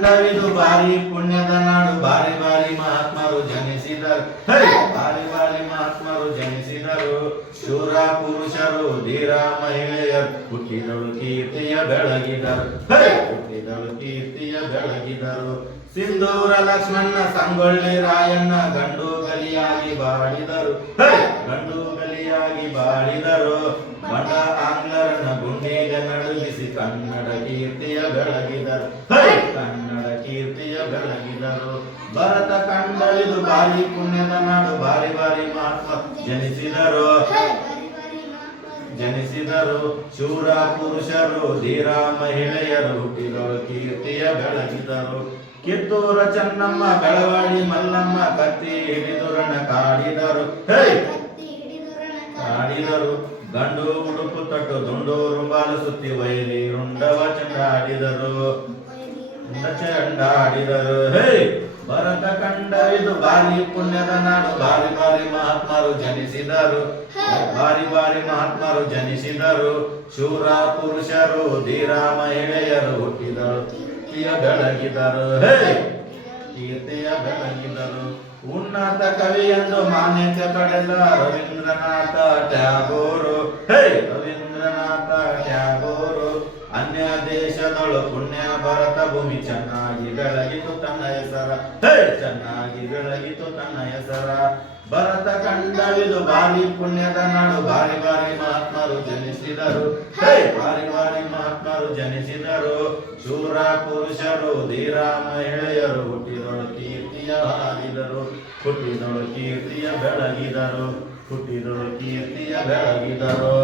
ಕಂಡವಿದು ಬಾರಿ ಪುಣ್ಯದ ನಾಡು ಬಾರಿ ಬಾರಿ ಮಹಾತ್ಮರು ಜನಿಸಿದರು ಬಾರಿ ಬಾರಿ ಮಹಾತ್ಮರು ಜನಿಸಿದರು ಶೂರ ಪುರುಷರು ಧೀರ ಮಹಿಳೆಯರು ಹುಟ್ಟಿದಳು ಕೀರ್ತಿಯ ಬೆಳಗಿದರು ಹುಟ್ಟಿದಳು ಕೀರ್ತಿಯ ಬೆಳಗಿದರು ಸಿಂಧೂರ ಲಕ್ಷ್ಮಣ ಸಂಗೊಳ್ಳಿ ರಾಯಣ್ಣ ಗಂಡು ಗಲಿಯಾಗಿ ಬಾಳಿದರು ಗಂಡು ಗಲಿಯಾಗಿ ಬಾಳಿದರು ಬಡ ಆಂಗ್ಲರನ್ನ ಗುಂಡಿಗೆ ನಡುಗಿಸಿ ಕನ್ನಡ ಕೀರ್ತಿಯ ಬೆಳಗಿದರು ಕನ್ನಡ ಕೀರ್ತಿಯ ಬೆಳಗಿದರು ಭರತ ಕಂಡವಿದು ಬಾರಿ ಪುಣ್ಯದ ನಾಡು ಬಾರಿ ಬಾರಿ ಮಹಾತ್ಮ ಜನಿಸಿದರು ಶೂರ ಪುರುಷರು ಧೀರ ಮಹಿಳೆಯರು ಹುಟ್ಟಿದಳು ಕೀರ್ತಿಯ ಬೆಳಗಿದರು ಕಿತ್ತೂರ ಚೆನ್ನಮ್ಮ ಬೆಳವಾಡಿ ಮಲ್ಲಮ್ಮ ಕತ್ತಿ ಹಿಡಿದುರಣ ಕಾಡಿದರು ಕಾಡಿದರು ಗಂಡು ಉಡುಪು ತೊಟ್ಟು ದುಂಡು ರುಂಬಾಲು ಸುತ್ತಿ ವೈರಿ ರುಂಡವ ಚಂಡಾಡಿದರು ಭರತ ಕಂಡವಿದು ಬಾರಿ ಪುಣ್ಯದ ನಾಡು ಬಾರಿ ಬಾರಿ ಮಹಾತ್ಮರು ಜನಿಸಿದರು ಬಾರಿ ಬಾರಿ ಮಹಾತ್ಮರು ಜನಿಸಿದರು ಶೂರ ಪುರುಷರು ಧೀರ ಮಹಿಳೆಯರು ಹುಟ್ಟಿದರು ಕೀರ್ತಿಯ ಬೆಳಗಿದರು ಕೀರ್ತಿಯ ಬೆಳಗಿದರು ಉನ್ನತ ಕವಿ ಎಂದು ಮಾನ್ಯತೆ ಪಡೆದ ರವೀಂದ್ರನಾಥ ಟ್ಯಾಗೋರು ರವೀಂದ್ರನಾಥ ಟ್ಯಾಗೋರು ಅನ್ಯ ದೇಶದಳು ಪುಣ್ಯ ಭರತ ಭೂಮಿ ಚೆನ್ನಾಗಿ ಬೆಳಗಿತು ತನ್ನ ಹೆಸರ ಚೆನ್ನಾಗಿ ಬೆಳಗಿತು ತನ್ನ ಹೆಸರ ಭರತ ಕಂಡವಿದು ಬಾರಿ ಪುಣ್ಯದ ನಾಡು ಬಾರಿ ಬಾರಿ ಮಹಾತ್ಮರು ಜನಿಸಿದರು ಬಾರಿ ಬಾರಿ ಮಹಾತ್ಮರು ಜನಿಸಿದರು ಶೂರ ಪುರುಷರು ಧೀರ ಮಹಿಳೆಯರು ಹುಟ್ಟಿದಳು ಕೀರ್ತಿಯ ಹಾರಿದರು ಹುಟ್ಟಿದಳು ಕೀರ್ತಿಯ ಬೆಳಗಿದರು ಹುಟ್ಟಿದಳು ಕೀರ್ತಿಯ ಬೆಳಗಿದರು